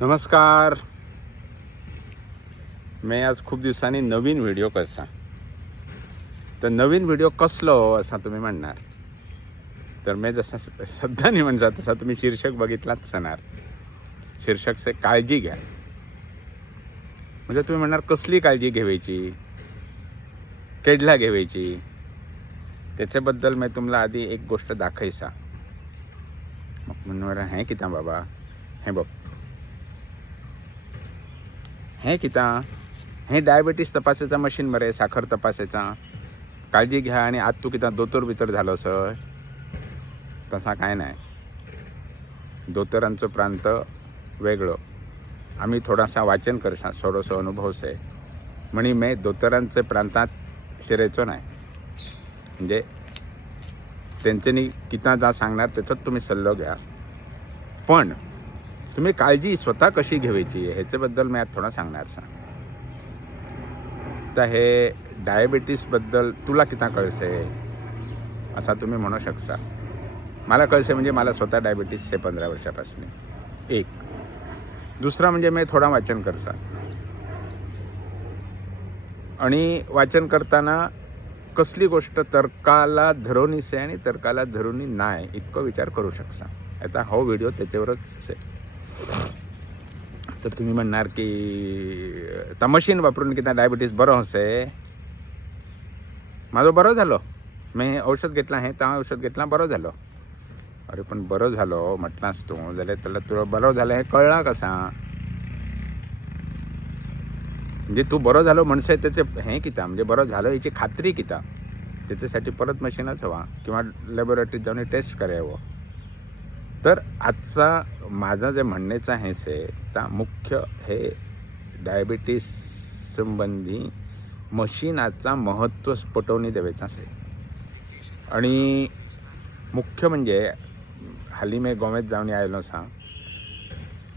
नमस्कार. मी आज खूप दिवसांनी नवीन व्हिडिओ कसा तर नवीन व्हिडिओ कसलो असा तुम्ही म्हणणार. तर मी जसा सध्या नाही म्हणता तसा तुम्ही शीर्षक बघितलाच असणार. शीर्षक से काळजी घ्या. म्हणजे तुम्ही म्हणणार कसली काळजी घ्यायची, केडला घ्यायची. त्याच्याबद्दल मी तुम्हाला आधी एक गोष्ट दाखयसा. मग म्हणणार हे किता बाबा, हे बघ, हे किता, हे डायबिटीस तपासायचा मशीन बरे, साखर तपासायचा. काळजी घ्या. आणि आज तू किता दोतोर बितर झालो सर, तसा काय नाही. दोतोरांचं प्रांत वेगळं. आम्ही थोडासा वाचन करसा, थोडंसं अनुभव से म्हणी मी दोतोरांचे प्रांतात शिरायचो नाही. म्हणजे त्यांच्यानी किता जा सांगणार त्याच्यात तुम्ही सल्लो घ्या. पण तुम्ही काळजी स्वतः कशी घ्यायची ह्याच्याबद्दल मी आज थोडं सांगणार सा. तर हे डायबिटीसबद्दल तुला किती कळसे असा तुम्ही म्हणू शकता. मला कळसे म्हणजे मला स्वतः डायबिटीस आहे 15 वर्षापासून. एक दुसरा म्हणजे मी थोडा वाचन करसा. आणि वाचन करताना कसली गोष्ट तर्काला धरूनीच आहे आणि तर्काला धरूनी नाही इतकं विचार करू शकता. आता हा व्हिडिओ त्याच्यावरच आहे. तर तुम्ही म्हणणार की ता मशीन वापरून किती डायबिटीस बरं असे. माझं बरं झालं, मी औषध घेतला हे त्या औषध घेतला बरं झालं. अरे पण बरं झालं म्हटलास तू जाल्यार त्याला तुला बरं झालं हे कळला कसा. म्हणजे तू बरं झालं म्हणसे त्याचे हे किता म्हणजे बरं झालं याची खात्री किता. त्याच्यासाठी परत मशीनच हवा किंवा लॅबोरेटरीत जाऊन टेस्ट करावं. तर आजचा माझा जे म्हणण्याचं आहे से त्या मुख्य हे डायबिटीस संबंधी मशीनाचा महत्त्व पटवून द्यायचा आहे. आणि मुख्य म्हणजे हाली मी गोव्यात जाऊन आयलो सा.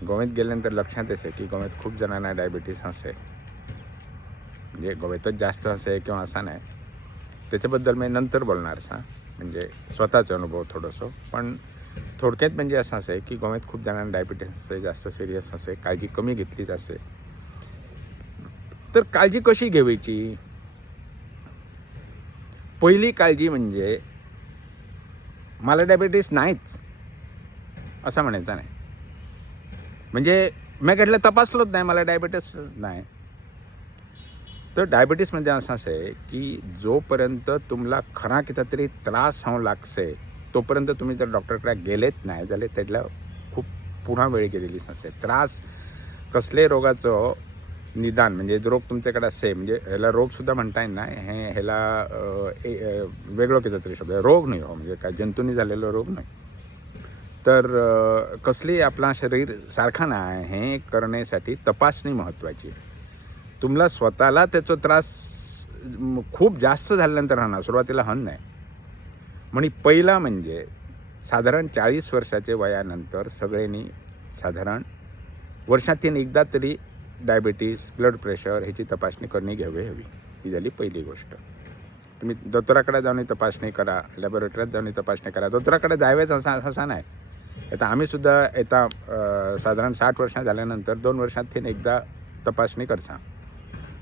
गोव्यात गेल्यानंतर लक्षात येते की गोव्यात खूप जणांना डायबिटीस असे. म्हणजे गोव्यातच जास्त असे किंवा असा नाही. त्याच्याबद्दल मी नंतर बोलणार सा. म्हणजे स्वतःचा अनुभव थोडंसं. पण थोडक्यात म्हणजे असं आहे की गोव्यात खूप जणांना डायबिटीस असे, जास्त सिरियस असे, काळजी कमी घेतलीच असे. तर काळजी कशी घ्यायची. पहिली काळजी म्हणजे मला डायबिटीस नाहीच असं म्हणायचं नाही. म्हणजे मी घेतलं तपासलोच नाही, मला डायबिटीस नाही. तर डायबिटीस म्हणजे असं आहे की जोपर्यंत तुम्हाला खरा किती तरी त्रास होऊ लागसे तोपर्यंत तुम्ही जर डॉक्टरकडे गेलेत नाही जाल्यार त्याला खूप पुन्हा वेळ गेलेली नसते. त्रास कसले रोगाचं निदान म्हणजे रोग तुमच्याकडे असे म्हणजे ह्याला रोगसुद्धा म्हणता येईल ना. ह्याला वेगळं किती तरी शब्द रोग नाही हो, म्हणजे काय जंतूंनी झालेलं रोग नाही. तर कसली आपला शरीर सारखा नाही हे करण्यासाठी तपासणी महत्त्वाची. तुम्हाला स्वतःला त्याचा त्रास खूप जास्त झाल्यानंतर राहणार, सुरुवातीला हन नाही. म्हणे पहिला म्हणजे साधारण 40 वर्षाचे वयानंतर सगळ्यांनी साधारण वर्षातून एकदा तरी डायबिटीस, ब्लड प्रेशर ह्याची तपासणी करणे घ्यावी हवी. ही झाली पहिली गोष्ट. तुम्ही डॉक्टराकडे जाऊन तपासणी करा, लॅबोरेटरीत जाऊन तपासणी करा. डॉक्टराकडे जायवेच असा नाही. आता आम्हीसुद्धा आता साधारण 60 वर्ष झाल्यानंतर 2 वर्षातून एकदा तपासणी करसा.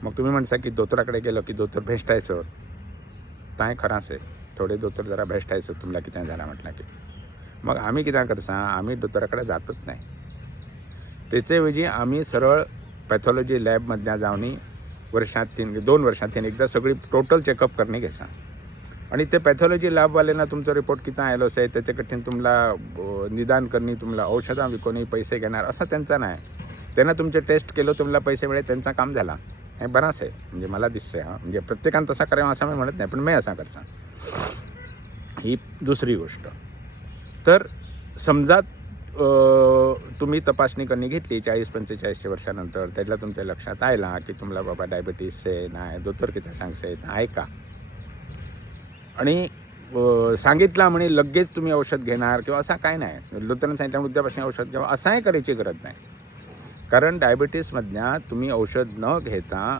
मग तुम्ही म्हणता की दोतोराकडे गेलो की दोतोर भेटायचं. ताय खरांच आहे, थोडे दोतोर जरा भेटायचं तुम्हाला किती झाला म्हटलं की. मग आम्ही किती करसा, आम्ही दोतोराकडे जातच नाही. त्याच्याऐवजी आम्ही सरळ पॅथॉलॉजी लॅबमधल्या जाऊन वर्षातून 2 वर्षातून एकदा सगळी टोटल चेकअप करणे घ्यायचा. आणि ते पॅथॉलॉजी लॅबवाल्यांना तुमचा रिपोर्ट किती आलो आहे त्याच्याकडून तुम्हाला निदान करणे, तुम्हाला औषधं विकून पैसे घेणार असं त्यांचा नाही. त्यांना तुमचे टेस्ट केलं, तुम्हाला पैसे मिळेल, त्यांचा काम झाला. हे बराच आहे म्हणजे मला दिसतंय. हा म्हणजे प्रत्येकानं तसा करावा असं मी म्हणत नाही, पण मी असा करसा. ही दुसरी गोष्ट. तर समजा तुम्ही तपासणी करणे घेतली 40-45 वर्षानंतर, त्यातला तुमच्या लक्षात आयला की तुम्हाला बाबा डायबिटीस आहे नाही, दोतोर किती सांगसे आहे का. आणि सांगितलं म्हणे लगेच तुम्ही औषध घेणार किंवा असा काय नाही. दोतोरांनी सांगितलं उद्यापासून औषध घ्यावं असाही करायची गरज नाही. कारण डायबिटीसमधल्या तुम्ही औषध न घेता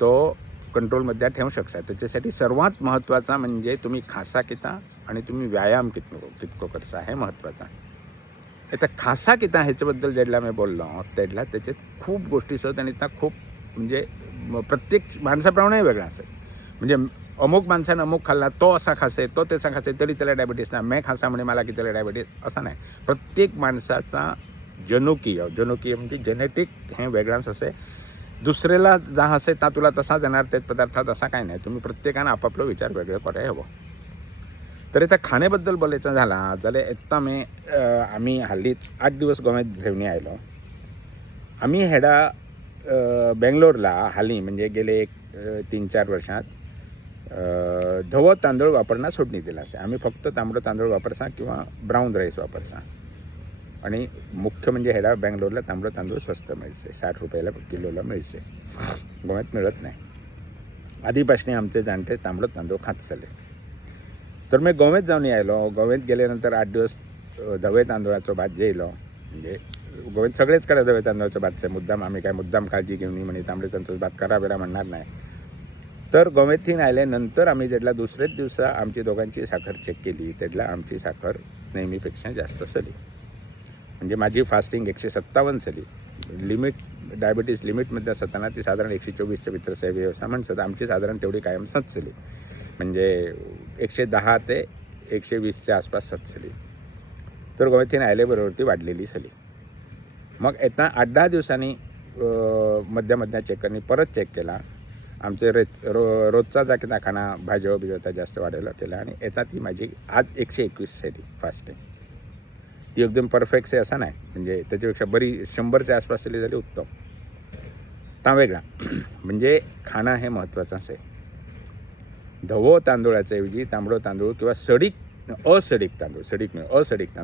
तो कंट्रोलमध्ये ठेवू शकता. त्याच्यासाठी सर्वात महत्त्वाचा म्हणजे तुम्ही खासा किता आणि तुम्ही व्यायाम कितको करता हे महत्त्वाचं आहे. आता खासा किता हेचे बद्दल जेडला मी बोललो तेडला त्याच्यात खूप गोष्टी असत आणि त्या खूप म्हणजे प्रत्येक माणसाप्रमाणे वेगळा असेल. म्हणजे अमुक माणसानं अमुक खाल्ला तो असा खासे तो तसा खासे तरी त्याला डायबिटीस ना, मैं खासा म्हणे मला किती डायबिटीस असं नाही. प्रत्येक माणसाचा जनुकीय म्हणजे जेनेटिक हे वेगळाच असे. दुसऱ्याला जा असे ता तुला तसा जाणार ते पदार्थात असा काय नाही. तुम्ही प्रत्येकानं आपापला विचार वेगळं करायला हवं. तर आता खाण्याबद्दल बोलायचं झाला जाल्यार आत्ता आम्ही हल्लीच 8 दिवस गोव्यात घेऊन आयलो. आम्ही हेडा बेंगलोरला हालीं म्हणजे गेले 3-4 वर्षात धवो तांदूळ वापरणं सोडणी दिला असे. आम्ही फक्त तांबडो तांदूळ वापरसा किंवा ब्राऊन राईस वापरसा. आणि मुख्य म्हणजे हेडा बेंगलोरला तांबडो तांदूळ स्वस्त मिळसे, 60 रुपयाला किलोला मिळसे. गोव्यात मिळत नाही. आधीपासून आमचे जाणटे तांबडो तांदूळ खात चले. तर मी गोव्यात जाऊन आयलो. गोव्यात गेल्यानंतर 8 दिवस धवे तांदूळाचो भात जेयलो. म्हणजे गोव्यात सगळेच कडे धवे तांदूळाचो भात आहे. मुद्दाम काळजी घेऊन म्हणजे तांबडे तांदूळ भात करा बेरा म्हणणार नाही. तर गोव्यातून आल्यानंतर आम्ही जेडला दुसरेच दिवसा आमची दोघांची साखर चेक केली तेडला आमची साखर नेहमीपेक्षा जास्त झाली. म्हणजे माझी फास्टिंग 157 झाली. लिमिट डायबिटीस लिमिटमध्ये असताना ती साधारण 124च्या भितर सेवे असं म्हणतात. आमची साधारण तेवढी कायम 7 झाली. म्हणजे 110 ते 120च्या आसपास 7 झाली. तर गोव्यातून आल्याबरोबर ती वाढलेली झाली. मग येता 8-10 दिवसांनी मध्य चेक परत चेक केला. आमचे रोजचा जा किंवा खाना भाज्यो बिजो जास्त वाढवला केला आणि येता ती माझी आज 121 झाली फास्टिंग. ती एकदम परफेक्ट आहे असं नाही. म्हणजे त्याच्यापेक्षा बरी 100च्या आसपास झाली तरी उत्तम. ता वेगळा म्हणजे खाणं हे महत्त्वाचं आहे. धवो तांदूळाच्या ऐवजी तांबडो तांदूळ किंवा असडीक तांदूळ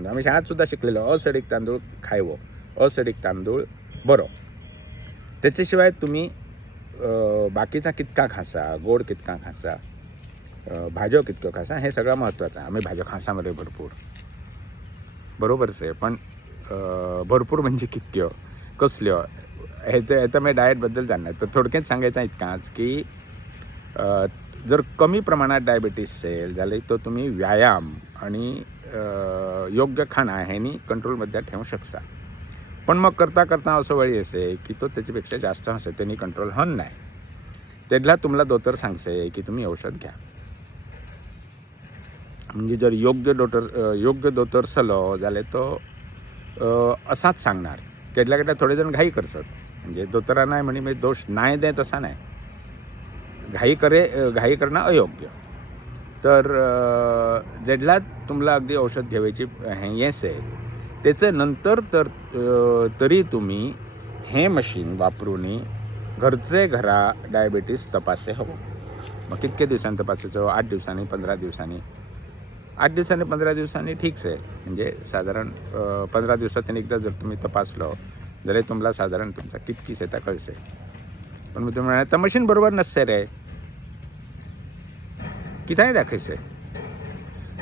आम्ही शाळेत सुद्धा शिकलेलो. असडीक तांदूळ खायवो. असडीक तांदूळ बरो. त्याच्याशिवाय तुम्ही बाकीचा कितका खासा, गोड कितका खासा, भाज्यो कितको खासा हे सगळं महत्त्वाचं आहे. आम्ही भाज्यो खासामध्ये भरपूर बरोबरच आहे. पण भरपूर म्हणजे कितक्यो कसल्यो ह्याचं मी डाएटबद्दल जाणणार. तर थोडक्यात सांगायचं इतकाच की जर कमी प्रमाणात डायबिटीस असेल जाल्यार तो तुम्ही व्यायाम आणि योग्य खाणं ह्यांनी कंट्रोलमध्ये ठेवू शकता. पण मग करता असं वेळी असे की तो त्याच्यापेक्षा जास्त असे त्यांनी कंट्रोल होत नाही. तेडला तुम्हाला दोतर सांगसे की तुम्ही औषध घ्या. म्हणजे जर योग्य दोतर सलो जाल्यार तो असाच सांगणार. केडल्या थोडे जण घाई करतात. म्हणजे दोतोरा नाही म्हणे मी दोष नाही देत असा नाही. घाई करणं अयोग्य. तर जेडला तुम्हाला अगदी औषध घ्यायची हे येस आहे त्याचं नंतर तरी तुम्ही हे मशीन वापरून घरचे घरा डायबिटीस तपासे हवं. मग कितके दिवसांनी तपासायचं? 8 दिवसांनी 15 दिवसांनी. 8 दिवसांनी 15 दिवसांनी ठीकच आहे. म्हणजे साधारण 15 दिवसांनी एकदा जर तुम्ही तपासलो जाल्यार तुम्हाला साधारण तुमचा कितकीच येता कळसे. पण मग तुम्ही म्हणाल तर मशीन बरोबर नसते रे. किताय दाखयचे.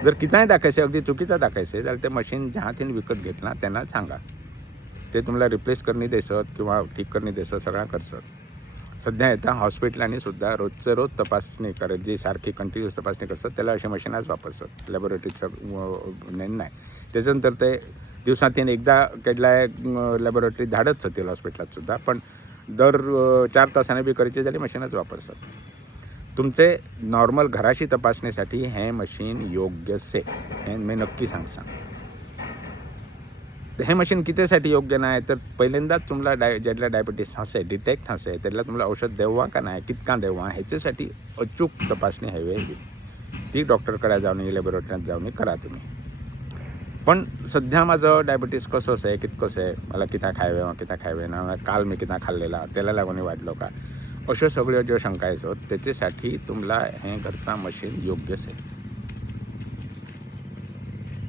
जर किताय दाखयचे अगदी चुकीचा दाखयचे जाल्यार ते मशीन ज्या हातीन विकत घेतला त्यांना सांगा. ते तुम्हाला रिप्लेस करणी देसत किंवा ठीक करणी देसत सगळं करसत. सध्या येता हॉस्पिटलांनी सुद्धा रोजचे रोज तपासणी करत जी सारखी कंटिन्युअस तपासणी करतात त्याला अशी मशीनच वापरतात. लॅबोरेटरीचं नाही. त्याच्यानंतर ते दिवसांतून एकदा केडलाय लॅबोरेटरी धाडत जातील हॉस्पिटलात सुद्धा. पण दर 4 तासांनी बी करचे जाल्यार मशीनच वापरतात. तुमचे नॉर्मल घराशी तपासणीसाठी हे मशीन योग्यच आहे हे मी नक्की सांगसा. हे मशीन कितीसाठी योग्य नाही तर पहिल्यांदाच तुम्हाला जेडला डायबिटीस हसे डिटेक्ट हसे त्याला तुम्हाला औषध देवा का नाही कितका देवा ह्याच्यासाठी अचूक तपासणी हवी. ती डॉक्टरकडे जाऊन लॅबोरेटरीत जाऊन करा तुम्ही. पण सध्या माझं डायबिटीस कसं आहे कितकंच आहे मला किता खायवे ना काल मी किता खाल्लेला त्याला लागून वाढलो का अशा सगळ्या ज्या शंका आहेत त्याच्यासाठी तुम्हाला हे घरचा मशीन योग्यच आहे.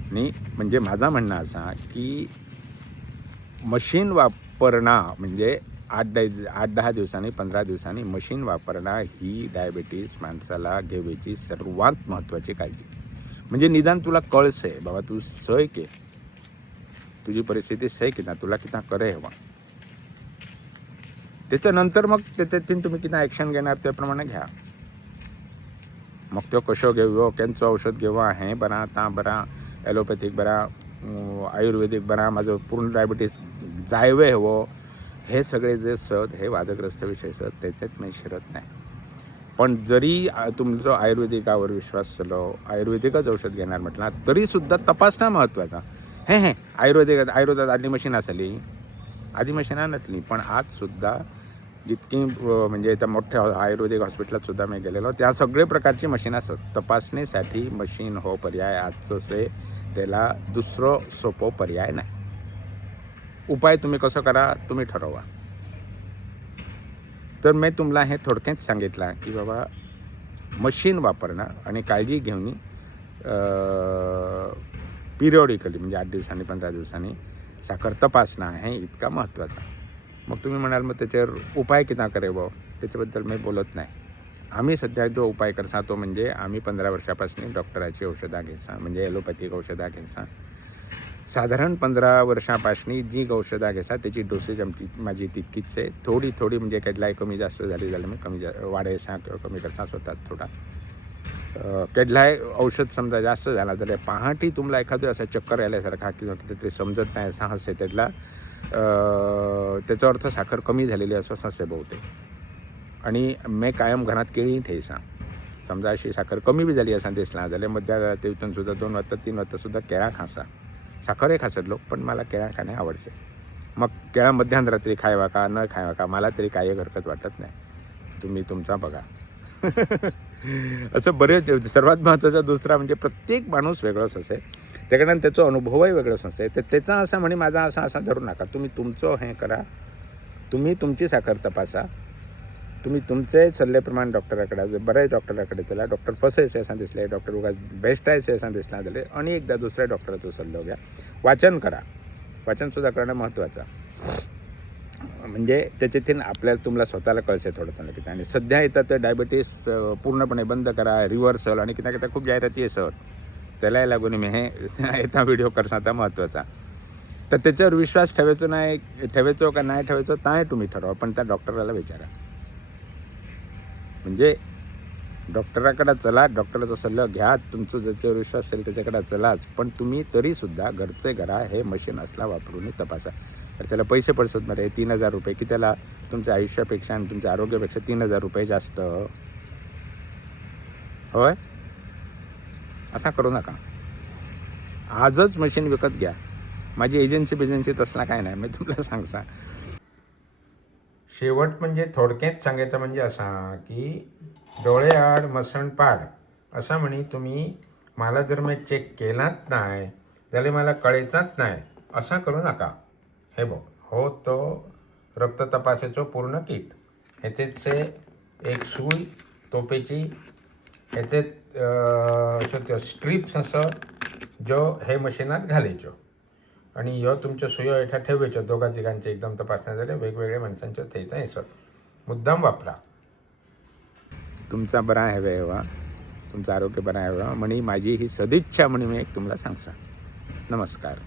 आणि म्हणजे माझा म्हणणं असा की मशीन वापरणं म्हणजे 8-10 दिवसांनी 15 दिवसांनी मशीन वापरणं ही डायबिटीस माणसाला घेवायची सर्वात महत्त्वाची काळजी. म्हणजे निदान तुला कळसे बाबा तू सय के तुझी परिस्थिती सय किती तुला किती करे हवा. त्याच्यानंतर मग त्याच्यातून तुम्ही किती ॲक्शन घेणार त्याप्रमाणे घ्या. मग तो कशो घेवो केंचो औषध घेवा हें बरा ता बरा ॲलोपॅथीक बरा आयुर्वेदिक बना, माझं पूर्ण डायबिटीस जायवे हवं, हे सगळे जे सत हे वादग्रस्त विषय सत त्याच्यात मी शिरत नाही. पण जरी तुमचं आयुर्वेदिकावर विश्वास असलो, आयुर्वेदिकच औषध घेणार म्हटलं तरीसुद्धा तपासणं महत्त्वाचा. हे आयुर्वेदात आदली मशीन असली, आधी मशीन नसली, पण आजसुद्धा जितकी म्हणजे त्या मोठ्या आयुर्वेदिक हॉस्पिटलात सुद्धा मी गेलेलो, त्या सगळे प्रकारची मशीन असतात. तपासणीसाठी मशीन हो पर्याय आजचं त्याला दुसरं सोपं पर्याय नाही. उपाय तुम्ही कसं करा तुम्ही ठरवा. तर मी तुम्हाला हे थोडक्यात सांगितलं की बाबा मशीन वापरणं आणि काळजी घेऊन पिरियॉडिकली म्हणजे 8 दिवसांनी 15 दिवसांनी साखर तपासणं हे इतका महत्त्वाचा. मग तुम्ही म्हणाल मग त्याच्यावर उपाय किती करे भाऊ, त्याच्याबद्दल मी बोलत नाही. आम्ही सध्या जो उपाय करता तो म्हणजे आम्ही 15 वर्षापासून डॉक्टराची औषधं घ्यायचा, म्हणजे ॲलोपॅथिक औषधं घ्यायचा. साधारण 15 वर्षापासून जी औषधं घ्यायचा त्याची डोसेज माझी तितकीच आहे. थोडी म्हणजे केडलाय कमी जास्त झाली मी कमी वाढायचा किंवा कमी करता स्वतः थोडा. केडलाय औषध समजा जास्त झाला तर पहाटे तुम्हाला एखादं असं चक्कर आल्यासारखा किंवा कितीतरी समजत नाही असा हसे त्यातला त्याचा अर्थ साखर कमी झालेली असं ससे बहुतेक. आणि मी कायम घरात केळी ठेयसा. समजा अशी साखर कमी बी झाली असा दिसला जाल्यार मध्या तेवतून सुद्धा 2 वाजता 3 वाजता सुद्धा केळा खासा. साखरही खासत लोक, पण मला केळा खाणे आवडते. मग केळा मध्यंतरात्री खायवा का न खायवा का मला तरी काही हरकत वाटत नाही. तुम्ही तुमचा बघा. असं बरेच. सर्वात महत्त्वाचा दुसरा म्हणजे प्रत्येक माणूस वेगळंच असे, त्याकडनं त्याचा अनुभवही वेगळंच असते. तर त्याचा असा म्हणे माझा असा धरू नका. तुम्ही तुमचं हे करा, तुम्ही तुमची साखर तपासा, तुम्ही तुमचे सल्ल्याप्रमाणे डॉक्टराकडे बऱ्याच डॉक्टराकडे चला. डॉक्टर फसायचे असं दिसले, डॉक्टर उगा बेस्ट आहे असं दिसला झाले आणि एकदा दुसऱ्या डॉक्टराचा सल्ला घ्या. वाचन करा, वाचनसुद्धा करणं महत्त्वाचं. म्हणजे त्याच्यातून आपल्याला तुम्हाला स्वतःला कळसे थोडं चांगलं किती. आणि सध्या येतात ते डायबिटीस पूर्णपणे बंद करा, रिव्हर्सल आणि किती खूप जाहिराती आहे सर. त्याला लागून मी हे येता व्हिडिओ करसा आता महत्त्वाचा. तर त्याच्यावर विश्वास ठेवायचो नाही, ठेवायचो का नाही ठेवायचो ताय तुम्ही ठरवा, पण त्या डॉक्टराला विचारा. म्हणजे डॉक्टराकडे चला, डॉक्टरचा सल्ला घ्या, तुमचं ज्याच्यावर विश्वास असेल त्याच्याकडे चलाच. पण तुम्ही तरीसुद्धा घरचे घरा हे मशीन असला वापरून तपासा. तर त्याला पैसे पडतात मध्ये 3000 रुपये, की त्याला तुमच्या आयुष्यापेक्षा आणि तुमच्या आरोग्यापेक्षा 3000 रुपये जास्त होय. असा करू नका. आजच मशीन विकत घ्या. माझी एजन्सी तसला काय नाही, मी तुम्हाला सांगसा. शेवट म्हणजे थोडक्यात सांगायचं म्हणजे असा की डोळे आड मसण पाड असा म्हणी तुम्ही मला जर मी चेक केलाच नाही जाल्यार मला कळेचाच नाही असा करू नका. हे बघ हो तो रक्त तपासाचो पूर्ण किट, ह्याचे एक सुई तोपेची, ह्याचे स्ट्रिप्स असं जो हे मशीनात घालायचो आणि ह्यो तुमच्या सुयो हेठा ठेवायचो. दोघा तिघांचे एकदम तपासण्या झाले वेगवेगळ्या माणसांच्या थेता येसत. मुद्दाम वापरा. तुमचा बरा हवे हवा, तुमचं आरोग्य बरा हवा म्हणी माझी ही सदिच्छा म्हणी मी एक तुम्हाला सांगसा. नमस्कार.